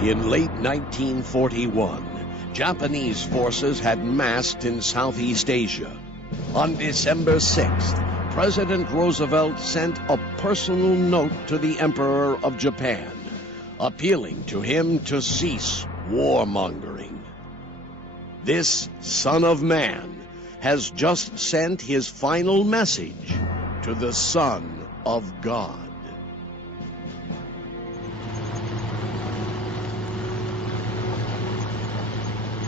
In late 1941, Japanese forces had massed in Southeast Asia. On December 6th, President Roosevelt sent a personal note to the Emperor of Japan, appealing to him to cease warmongering. This son of man has just sent his final message to the Son of God.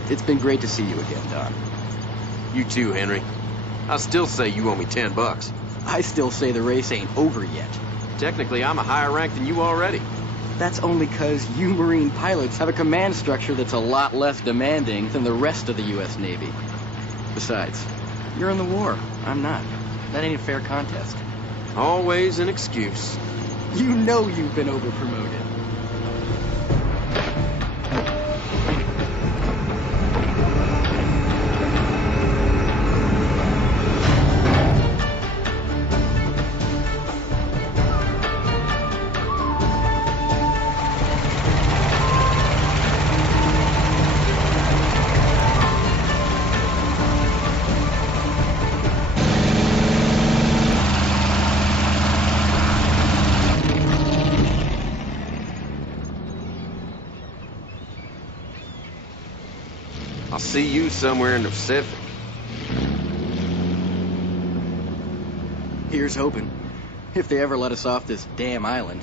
It's been great to see you again, Don. You too, Henry. I still say you owe me $10. I still say the race ain't over yet. Technically, I'm a higher rank than you already. That's only because you Marine pilots have a command structure that's a lot less demanding than the rest of the U.S. Navy. Besides, you're in the war. I'm not. That ain't a fair contest. Always an excuse. You know you've been over-promoted. I'll see you somewhere in the Pacific. Here's hoping. If they ever let us off this damn island.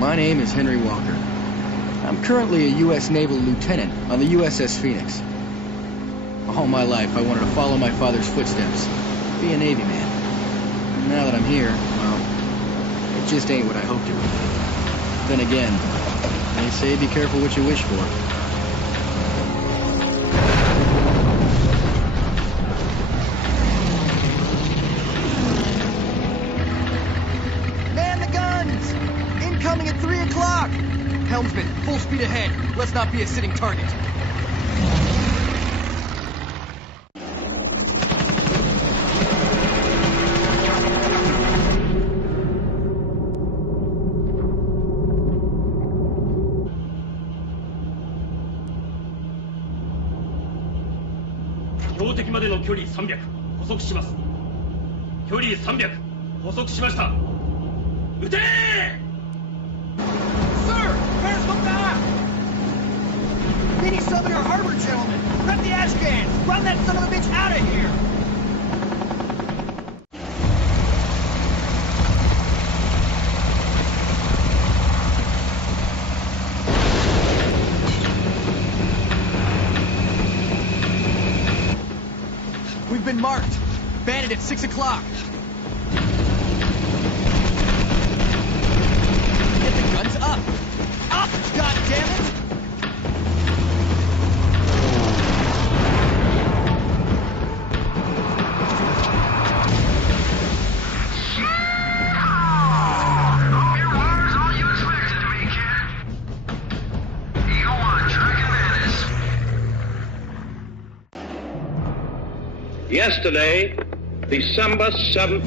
My name is Henry Walker. I'm currently a U.S. Naval Lieutenant on the USS Phoenix. All my life, I wanted to follow my father's footsteps, be a Navy man. Now that I'm here, well, it just ain't what I hoped it would. Then again, they say be careful what you wish for. Coming at 3 o'clock! Helmsman, full speed ahead. Let's not be a sitting target.標的までの距離300補足します。距離300補足しました。撃てーMini Southerner Harbor, gentlemen! Prep the Ashcans! Run that son of a bitch out of here! We've been marked. Bandit at 6 o'clock. Get the guns up! Up! God damn it! Yesterday, December 7th,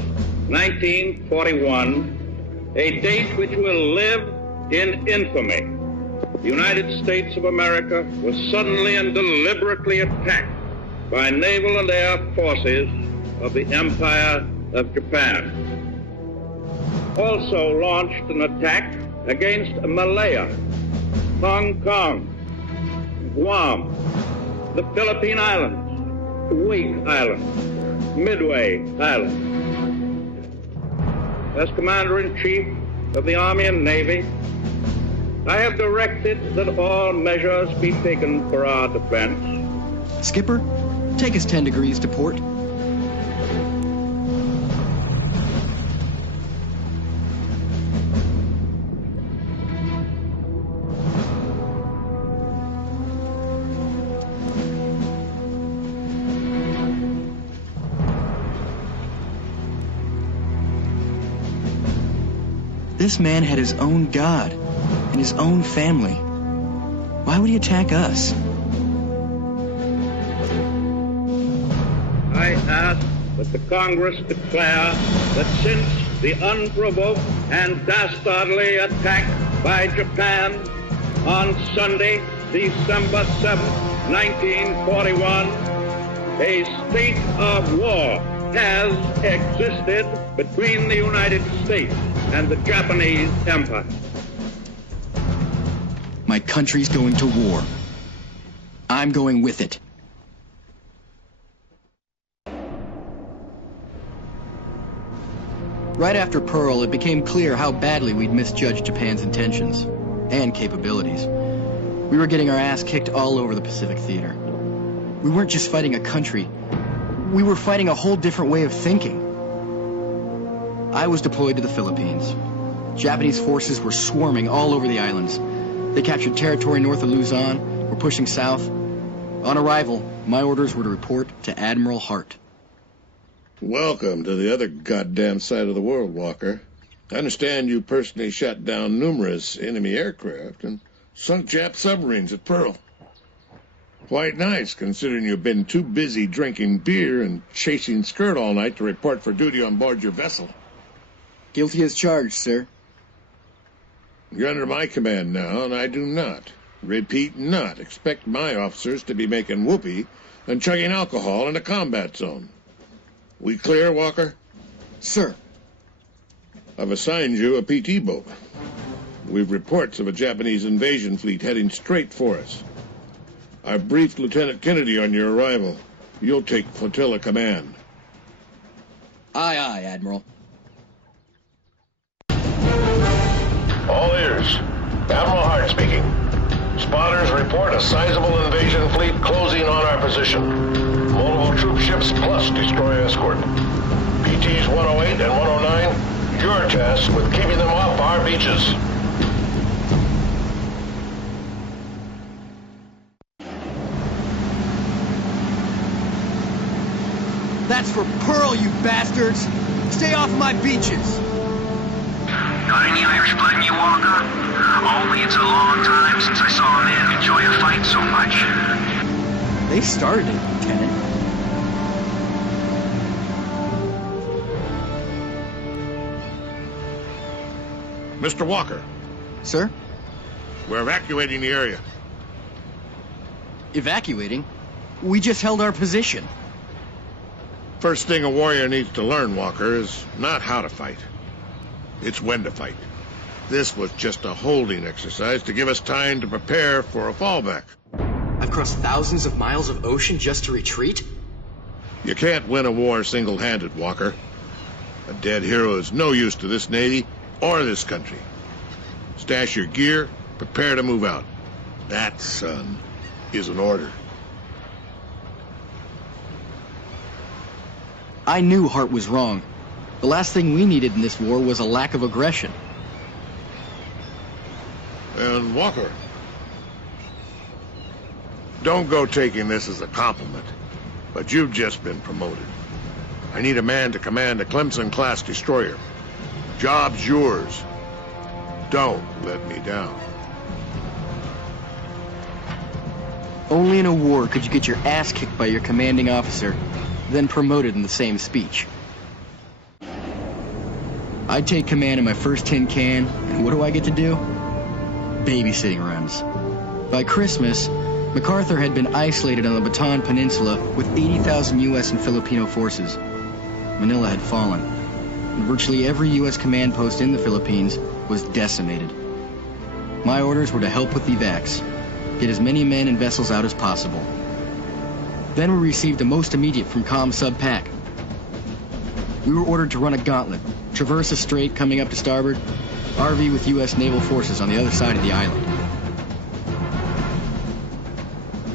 1941, a date which will live in infamy, the United States of America was suddenly and deliberately attacked by naval and air forces of the Empire of Japan. Also launched an attack against Malaya, Hong Kong, Guam, the Philippine Islands, Wake Island, Midway Island. As Commander-in-Chief of the Army and Navy, I have directed that all measures be taken for our defense, Skipper, take us 10 degrees to port. This man had his own god and his own family. Why would he attack us? I ask that the Congress declare that since the unprovoked and dastardly attack by Japan on Sunday, December 7, 1941, a state of war has existed between the United States and the Japanese Empire. My country's going to war. I'm going with it. Right after Pearl, it became clear how badly we'd misjudged Japan's intentions and capabilities. We were getting our ass kicked all over the Pacific theater. We weren't just fighting a country. We were fighting a whole different way of thinking. I was deployed to the Philippines. Japanese forces were swarming all over the islands. They captured territory north of Luzon, were pushing south. On arrival, my orders were to report to Admiral Hart. Welcome to the other goddamn side of the world, Walker. I understand you personally shot down numerous enemy aircraft and sunk Jap submarines at Pearl. Quite nice, considering you've been too busy drinking beer and chasing skirt all night to report for duty on board your vessel. Guilty as charged, sir. You're under my command now, and I do not, repeat, not expect my officers to be making whoopee and chugging alcohol in a combat zone. We clear, Walker? Sir. I've assigned you a PT boat. We've reports of a Japanese invasion fleet heading straight for us. I've briefed Lieutenant Kennedy on your arrival. You'll take flotilla command. Aye, aye, Admiral. All ears. Admiral Hart speaking. Spotters report a sizable invasion fleet closing on our position. Multiple troop ships plus destroyer escort. PTs 108 and 109, your task with keeping them off our beaches. That's for Pearl, you bastards! Stay off my beaches! Got any Irish blood in you, Walker? Only it's a long time since I saw a man enjoy a fight so much. They started it, Lieutenant. Mr. Walker, Sir? we're evacuating the area. Evacuating? We just held our position. First thing a warrior needs to learn, Walker, is not how to fight. It's when to fight. This was just a holding exercise to give us time to prepare for a fallback. I've crossed thousands of miles of ocean just to retreat? You can't win a war single-handed, Walker. A dead hero is no use to this Navy or this country. Stash your gear, prepare to move out. That, son, is an order. I knew Hart was wrong. The last thing we needed in this war was a lack of aggression. And Walker, don't go taking this as a compliment, but you've just been promoted. I need a man to command a Clemson-class destroyer. Job's yours. Don't let me down. Only in a war could you get your ass kicked by your commanding officer, then promoted in the same speech. I take command in my first tin can, and what do I get to do? Babysitting runs. By Christmas, MacArthur had been isolated on the Bataan Peninsula with 80,000 U.S. and Filipino forces. Manila had fallen, and virtually every U.S. command post in the Philippines was decimated. My orders were to help with evacs, get as many men and vessels out as possible. Then we received the most immediate from Com Sub Pac. We were ordered to run a gauntlet, traverse a strait coming up to starboard, RV with U.S. naval forces on the other side of the island.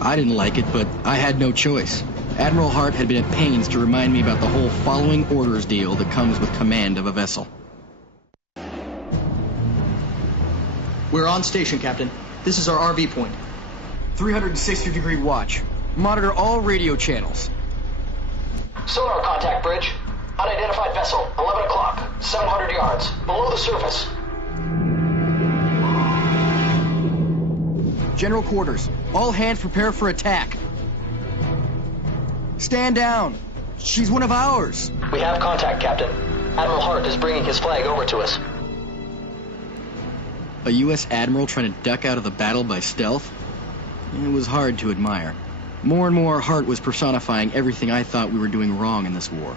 I didn't like it, but I had no choice. Admiral Hart had been at pains to remind me about the whole following orders deal that comes with command of a vessel. We're on station, Captain. This is our RV point. 360-degree watch. Monitor all radio channels. Sonar contact, bridge. Unidentified vessel, 11 o'clock, 700 yards, below the surface. General quarters. All hands prepare for attack. Stand down. She's one of ours. We have contact, Captain. Admiral Hart is bringing his flag over to us. A U.S. admiral trying to duck out of the battle by stealth? It was hard to admire. More and more, Hart was personifying everything I thought we were doing wrong in this war.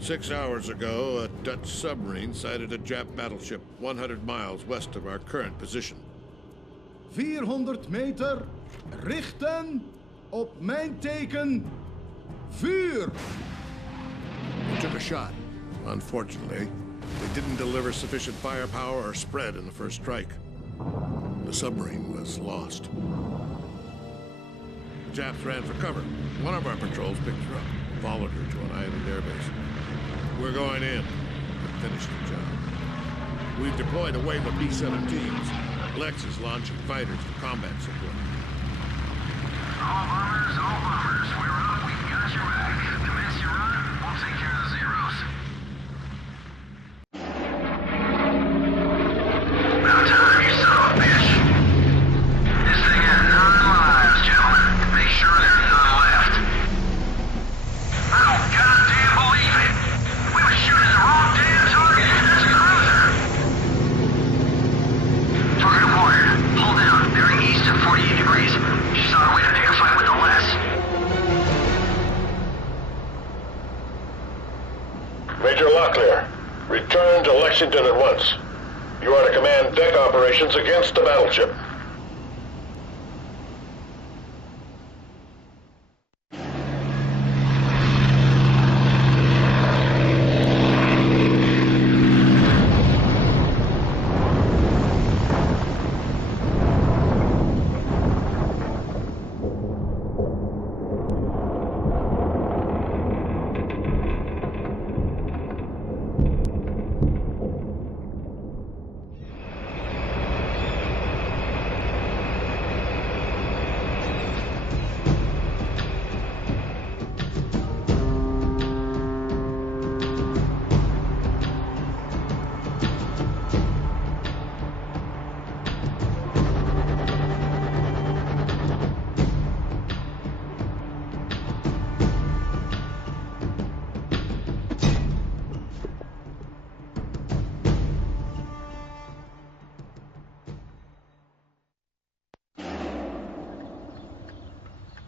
"6 hours ago, a Dutch submarine sighted a Jap battleship 100 miles west of our current position. 400 meter, richten, op mijn teken, vuur! We took a shot. Unfortunately, we didn't deliver sufficient firepower or spread in the first strike. The submarine was lost. The Japs ran for cover. One of our patrols picked her up, followed her to an island airbase. We're going in to finish the job. We've deployed a wave of B-17s. Lex is launching fighters for combat support. All bombers, we're up. We got your back. Commence your run. We'll take care of the zeros. About time, you son of a bitch. This thing has 9 lives, gentlemen. Make sure there's none left. I don't goddamn believe it. We were shooting the wrong damn target. That's a cruiser. Target acquired. Hold down. Bearing east at 48 degrees. She's on her way to pick a fight with the less. Major Locklear, return to Lexington at once. You are to command deck operations against the battleship.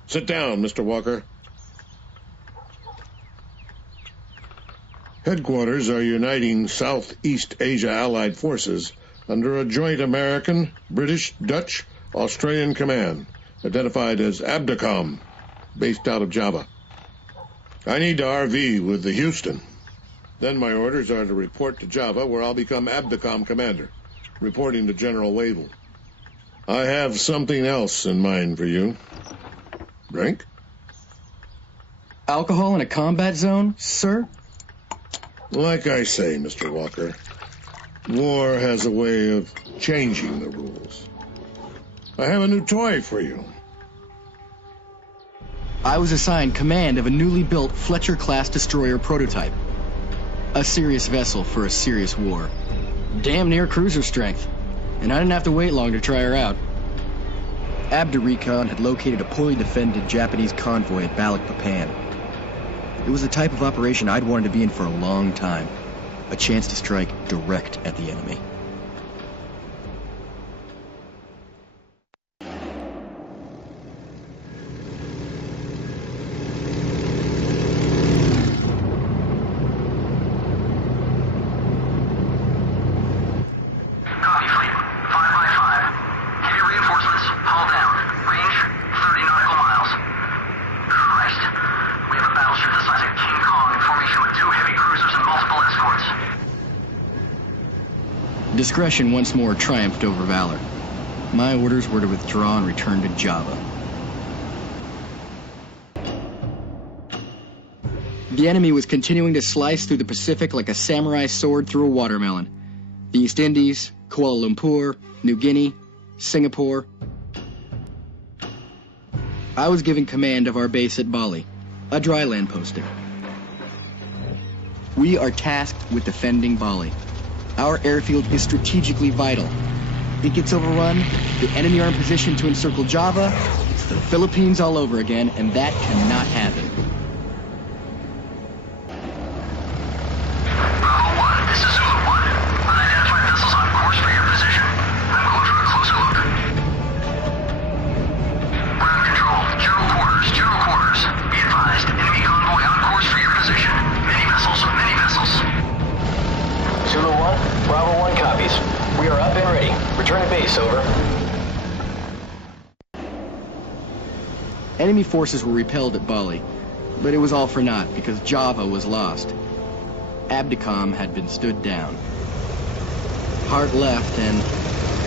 Sit down, Mr. Walker. Headquarters are uniting Southeast Asia Allied forces under a joint American, British, Dutch, Australian command, identified as ABDACOM, based out of Java. I need to RV with the Houston. Then my orders are to report to Java, where I'll become ABDACOM commander, reporting to General Wavell. I have something else in mind for you. Drink? Alcohol in a combat zone, sir? Like I say, Mr. Walker, war has a way of changing the rules. I have a new toy for you. I was assigned command of a newly built Fletcher-class destroyer prototype. A serious vessel for a serious war. Damn near cruiser strength. And I didn't have to wait long to try her out. Abda Recon had located a poorly defended Japanese convoy at Balikpapan. It was the type of operation I'd wanted to be in for a long time. A chance to strike direct at the enemy. Copy, fleet. 5x5. Heavy reinforcements. Hull down. Range, 30 nautical miles. Christ. We have a battle Discretion once more triumphed over valor. My orders were to withdraw and return to Java. The enemy was continuing to slice through the Pacific like a samurai sword through a watermelon. The East Indies, Kuala Lumpur, New Guinea, Singapore. I was given command of our base at Bali, a dry land posting. We are tasked with defending Bali. Our airfield is strategically vital. If it gets overrun, the enemy are in position to encircle Java. It's the Philippines all over again, and that cannot happen. Bravo 1, this is Zulu 1. Unidentified vessels on course for your position. I'm going for a closer look. Ground control, general quarters, general quarters. Be advised, enemy convoy on course for your position. Many vessels, many vessels. Zulu 1, Bravo 1 copies. We are up and ready. Return to base, over. Enemy forces were repelled at Bali, but it was all for naught because Java was lost. Abdicom had been stood down. Hart left and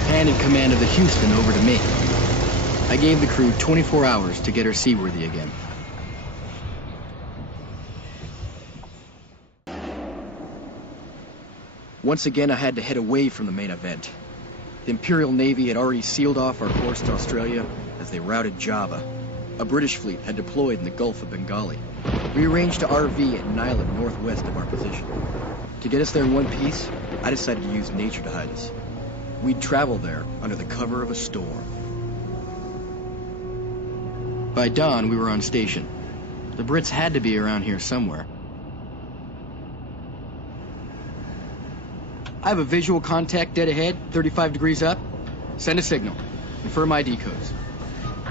handed command of the Houston over to me. I gave the crew 24 hours to get her seaworthy again. Once again, I had to head away from the main event. The Imperial Navy had already sealed off our course to Australia as they routed Java. A British fleet had deployed in the Gulf of Bengali. We arranged to RV at an island northwest of our position. To get us there in one piece, I decided to use nature to hide us. We'd travel there under the cover of a storm. By dawn, we were on station. The Brits had to be around here somewhere. I have a visual contact dead ahead, 35 degrees up. Send a signal. Confirm ID codes.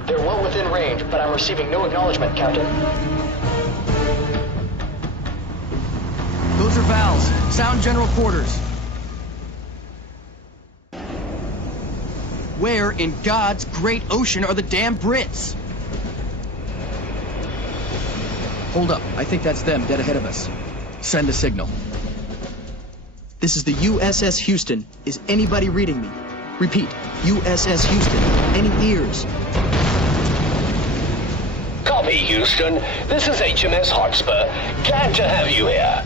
They're well within range, but I'm receiving no acknowledgement, Captain. Those are Val's. Sound general quarters. Where in God's great ocean are the damn Brits? Hold up. I think that's them, dead ahead of us. Send a signal. This is the USS Houston. Is anybody reading me? Repeat, USS Houston. Any ears? Copy, Houston. This is HMS Hotspur. Glad to have you here.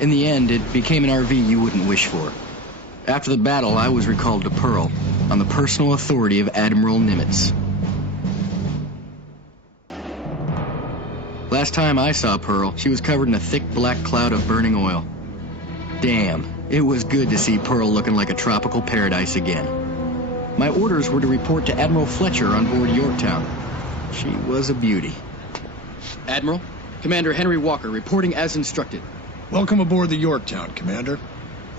In the end, it became an RV you wouldn't wish for. After the battle, I was recalled to Pearl on the personal authority of Admiral Nimitz. Last time I saw Pearl, she was covered in a thick black cloud of burning oil. Damn, it was good to see Pearl looking like a tropical paradise again. My orders were to report to Admiral Fletcher on board Yorktown. She was a beauty. Admiral, Commander Henry Walker reporting as instructed. Welcome aboard the Yorktown, Commander.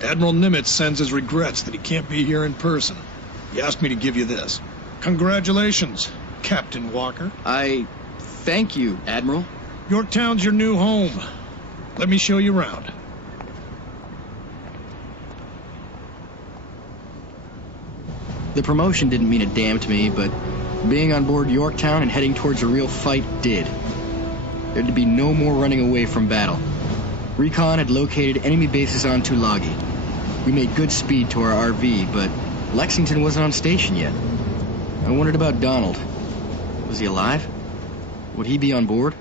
Admiral Nimitz sends his regrets that he can't be here in person. He asked me to give you this. Congratulations, Captain Walker. Thank you, Admiral. Yorktown's your new home. Let me show you around. The promotion didn't mean a damn to me, but being on board Yorktown and heading towards a real fight did. There'd be no more running away from battle. Recon had located enemy bases on Tulagi. We made good speed to our RV, but Lexington wasn't on station yet. I wondered about Donald. Was he alive? Would he be on board?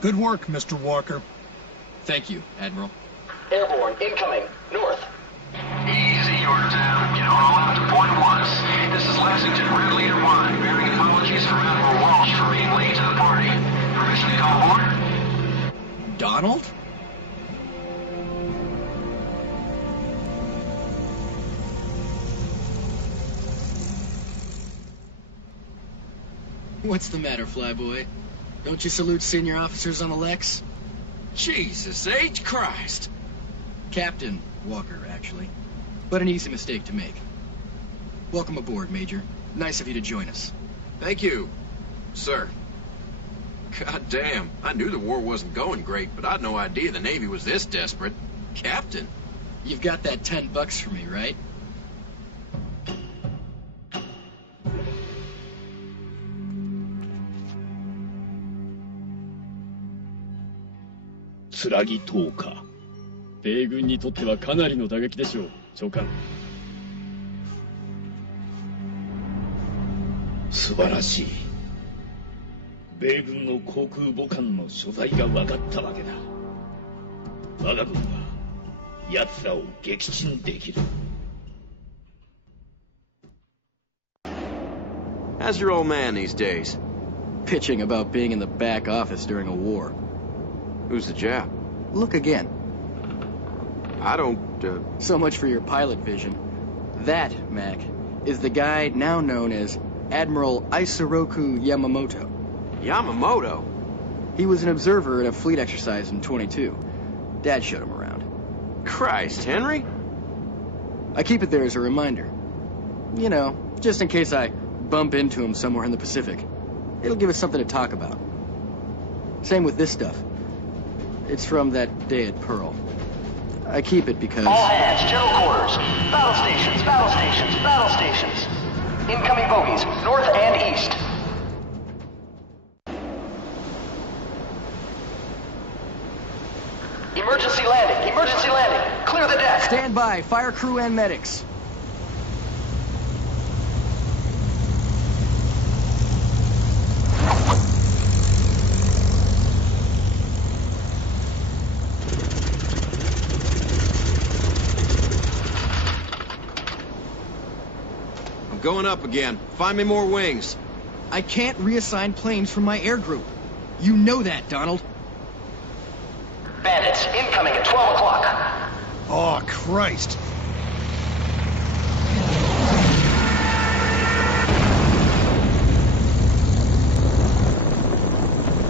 Good work, Mr. Walker. Thank you, Admiral. Airborne, incoming, north. Easy, Yorktown. Get all out to point once. This is Lexington, Red Leader 1. Bearing apologies from Admiral Walsh for being late to the party. Permission to come aboard? Donald? What's the matter, Flyboy? Don't you salute senior officers on the Lex? Jesus H. Christ. Captain Walker, actually. But an easy mistake to make. Welcome aboard, Major. Nice of you to join us. Thank you, sir. God damn, I knew the war wasn't going great, but I'd no idea the Navy was this desperate. Captain. You've got that $10 for me, right? つらぎ10日。米軍にとってはかなりの打撃でしょう、長官。素晴らしい。米軍の航空母艦の所在が分かったわけだ。我が軍は奴らを撃沈できる。How's your old man these days? Pitching about being in the back office during a war. Who's the Jap? Look again. I don't, So much for your pilot vision. That, Mac, is the guy now known as Admiral Isoroku Yamamoto. Yamamoto? He was an observer in a fleet exercise in 22. Dad showed him around. Christ, Henry? I keep it there as a reminder. You know, just in case I bump into him somewhere in the Pacific. It'll give us something to talk about. Same with this stuff. It's from that day at Pearl. I keep it because... All hands, general quarters. Battle stations, battle stations, battle stations. Incoming bogies, north and east. Emergency landing, emergency landing. Clear the deck. Stand by, fire crew and medics. I'm going up again. Find me more wings. I can't reassign planes from my air group. You know that, Donald. Bandits, incoming at 12 o'clock. Oh, Christ.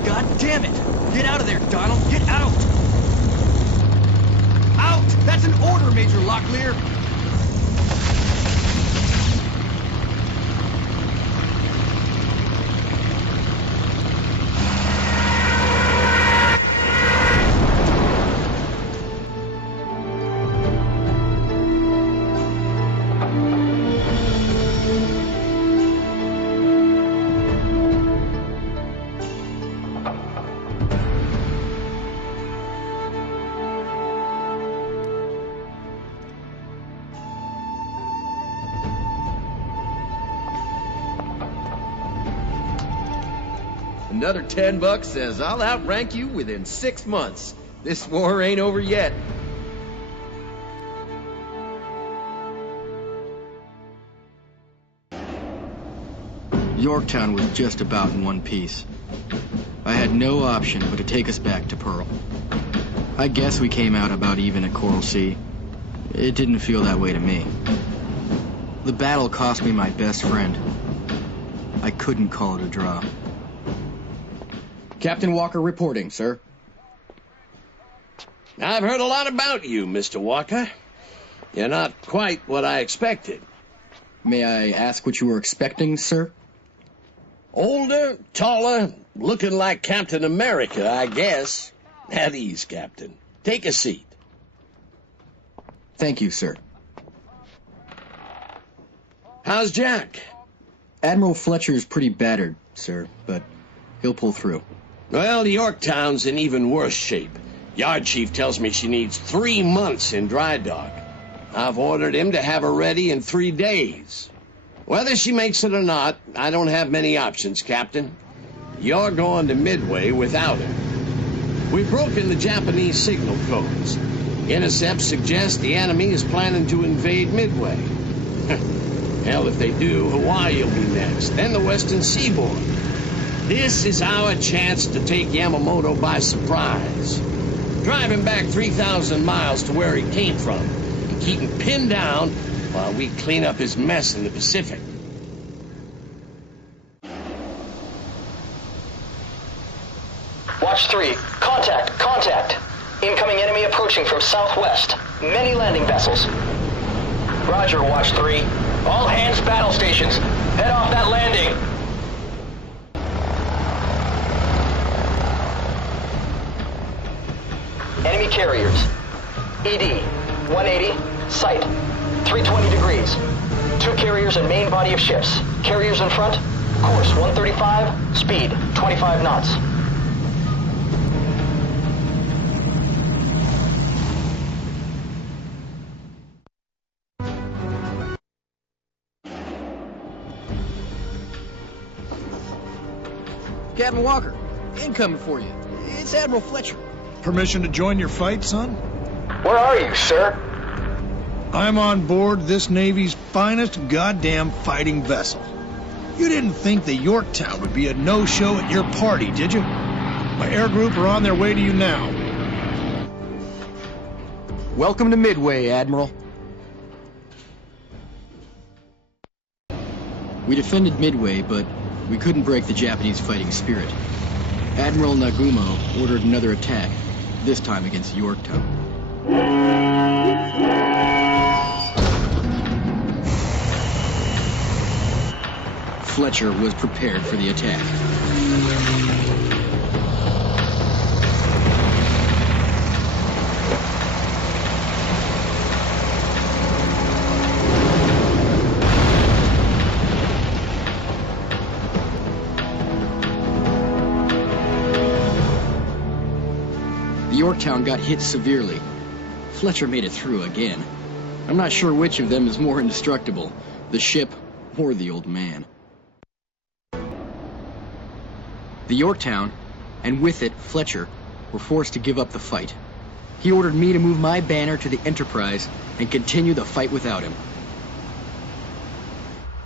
God damn it! Get out of there, Donald! Get out! Out! That's an order, Major Locklear! Another $10 says I'll outrank you within 6 months. This war ain't over yet. Yorktown was just about in one piece. I had no option but to take us back to Pearl. I guess we came out about even at Coral Sea. It didn't feel that way to me. The battle cost me my best friend. I couldn't call it a draw. Captain Walker reporting, sir. I've heard a lot about you, Mr. Walker. You're not quite what I expected. May I ask what you were expecting, sir? Older, taller, looking like Captain America, I guess. At ease, Captain. Take a seat. Thank you, sir. How's Jack? Admiral Fletcher's pretty battered, sir, but he'll pull through. Well, Yorktown's in even worse shape. Yard Chief tells me she needs 3 months in dry dock. I've ordered him to have her ready in 3 days. Whether she makes it or not, I don't have many options, Captain. You're going to Midway without her. We've broken the Japanese signal codes. Intercepts suggest the enemy is planning to invade Midway. Hell, if they do, Hawaii will be next, then the western seaboard. This is our chance to take Yamamoto by surprise. Drive him back 3,000 miles to where he came from and keep him pinned down while we clean up his mess in the Pacific. Watch 3. Contact, contact. Incoming enemy approaching from southwest. Many landing vessels. Roger, Watch 3. All hands battle stations. Head off that landing. Enemy carriers. ED, 180, sight, 320 degrees. 2 carriers and main body of ships. Carriers in front, course 135, speed 25 knots. Captain Walker, incoming for you. It's Admiral Fletcher. Permission to join your fight, son? Where are you, sir? I'm on board this Navy's finest goddamn fighting vessel. You didn't think the Yorktown would be a no-show at your party, did you? My air group are on their way to you now. Welcome to Midway, Admiral. We defended Midway, but we couldn't break the Japanese fighting spirit. Admiral Nagumo ordered another attack, this time against Yorktown. Fletcher was prepared for the attack. The Yorktown got hit severely. Fletcher made it through again. I'm not sure which of them is more indestructible, the ship or the old man. The Yorktown, and with it Fletcher, were forced to give up the fight. He ordered me to move my banner to the Enterprise and continue the fight without him.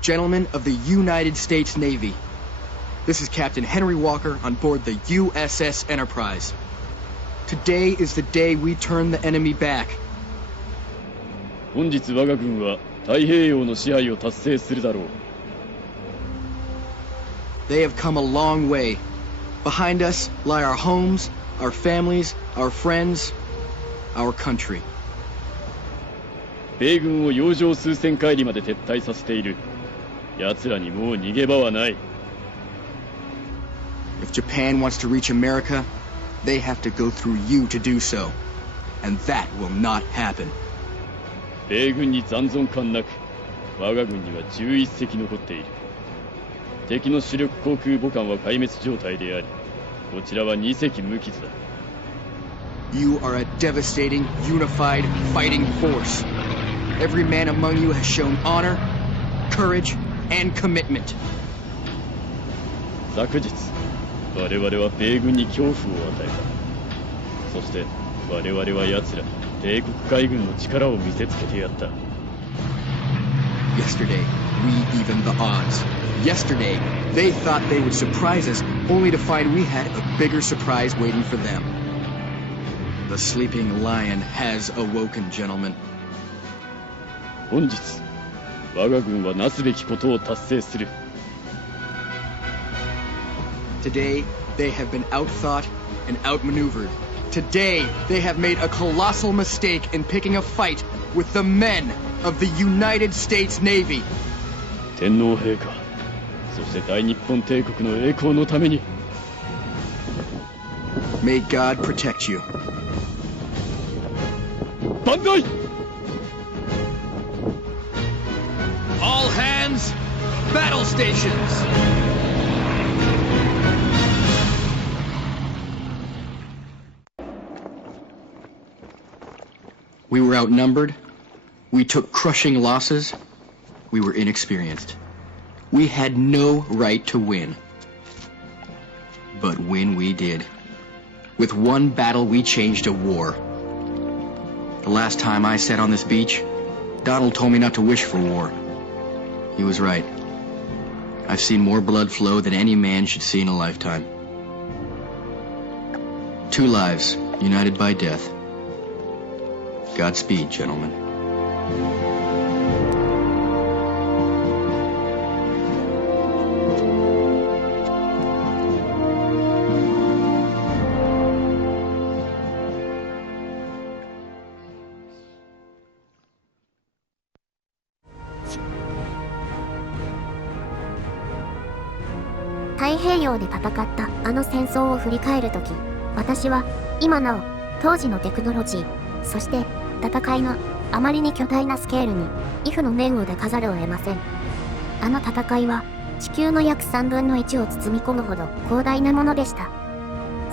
Gentlemen of the United States Navy, this is Captain Henry Walker on board the USS Enterprise. Today is the day we turn the enemy back. 本日我が軍は太平洋の支配を達成するだろう。They have come a long way. Behind us lie our homes, our families, our friends, our country. 米軍を洋上数千海里まで撤退させている。奴らにもう逃げ場はない。If Japan wants to reach America, they have to go through you to do so. And that will not happen. 米軍に残存感なく、我が軍には11隻残っている。敵の主力航空母艦は壊滅状態であり、こちらは2隻無傷だ。You are a devastating, unified, fighting force. Every man among you has shown honor, courage, and commitment. 昨日、我々は米軍に恐怖を与えた。そして、我々は奴らに帝国海軍の力を見せつけてやった。Yesterday, we evened the odds. Yesterday, they thought they would surprise us, only to find we had a bigger surprise waiting for them. The sleeping lion has awoken, gentlemen. 本日、我が軍はなすべきことを達成する。Today, they have been outthought and outmaneuvered. Today, they have made a colossal mistake in picking a fight with the men of the United States Navy. 天皇陛下、そして大日本帝国の栄光のために。May God protect you. 万歳! All hands, battle stations! We were outnumbered. We took crushing losses. We were inexperienced. We had no right to win. But win we did. With one battle, we changed a war. The last time I sat on this beach, Donald told me not to wish for war. He was right. I've seen more blood flow than any man should see in a lifetime. 2 lives, united by death. Godspeed, gentlemen.「太平洋で戦ったあの戦争を振り返るとき、私は今なお当時のテクノロジー、そして戦いのあまりに巨大なスケールに畏怖の念を抱かざるを得ません。あの戦いは地球の約3分の1を包み込むほど広大なものでした。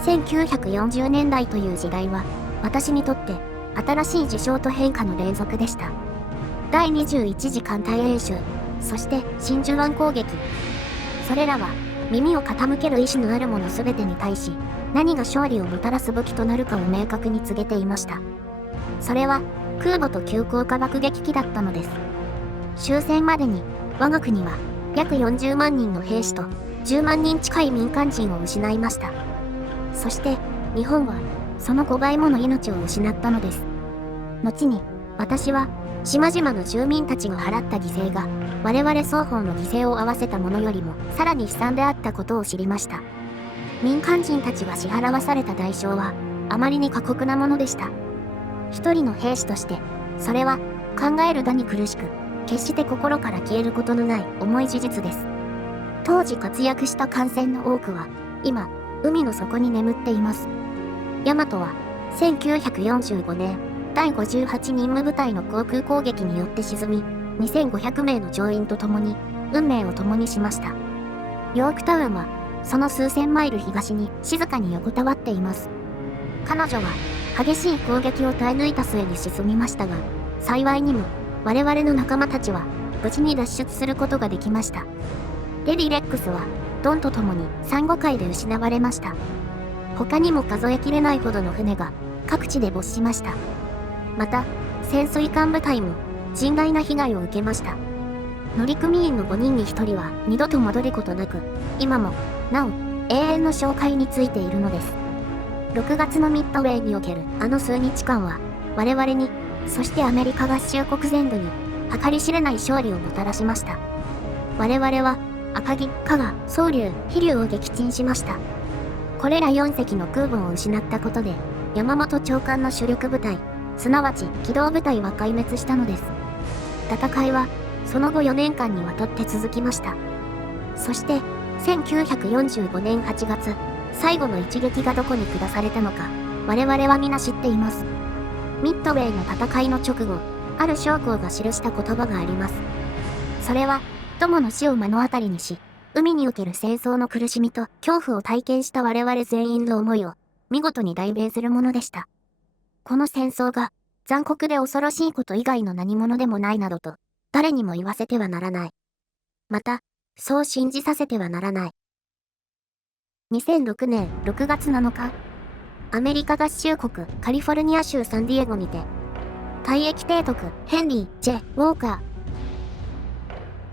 1940年代という時代は私にとって新しい事象と変化の連続でした。第21次艦隊演習、そして真珠湾攻撃。それらは耳を傾ける意志のある者すべてに対し、何が勝利をもたらす武器となるかを明確に告げていました。それは、空母と急降下爆撃機だったのです。終戦までに、我が国は、約40万人の兵士と、10万人近い民間人を失いました。そして、日本は、その5倍もの命を失ったのです。後に、私は、島々の住民たちが払った犠牲が、我々双方の犠牲を合わせたものよりも、さらに悲惨であったことを知りました。民間人たちが支払わされた代償は、あまりに過酷なものでした。一人の兵士として、それは、考えるだに苦しく、決して心から消えることのない重い事実です。当時活躍した艦船の多くは、今、海の底に眠っています。大和は、1945年、第58任務部隊の航空攻撃によって沈み、2500名の乗員と共に、運命を共にしました。ヨークタウンは、その数千マイル東に静かに横たわっています。彼女は、激しい攻撃を耐え抜いた末に沈みましたが、幸いにも、我々の仲間たちは、無事に脱出することができました。レディ・レックスは、ドンと共に珊瑚海で失われました。他にも数えきれないほどの船が、各地で没しました。また、潜水艦部隊も、甚大な被害を受けました。乗組員の5人に1人は二度と戻ることなく、今も、なお、永遠の紹介についているのです。6月のミッドウェーにおけるあの数日間は、我々に、そしてアメリカ合衆国全土に、計り知れない勝利をもたらしました。我々は、赤城、加賀、宗龍、飛龍を撃沈しました。これら4隻の空母を失ったことで、山本長官の主力部隊、すなわち機動部隊は壊滅したのです。戦いは、その後4年間にわたって続きました。そして、1945年8月、最後の一撃がどこに下されたのか、我々は皆知っています。ミッドウェーの戦いの直後、ある将校が記した言葉があります。それは、友の死を目の当たりにし、海における戦争の苦しみと恐怖を体験した我々全員の思いを、見事に代弁するものでした。この戦争が、残酷で恐ろしいこと以外の何者でもないなどと、誰にも言わせてはならない。また、そう信じさせてはならない。2006年6月7日、アメリカ合衆国カリフォルニア州サンディエゴにて、退役提督ヘンリー・ジェ・ウォーカ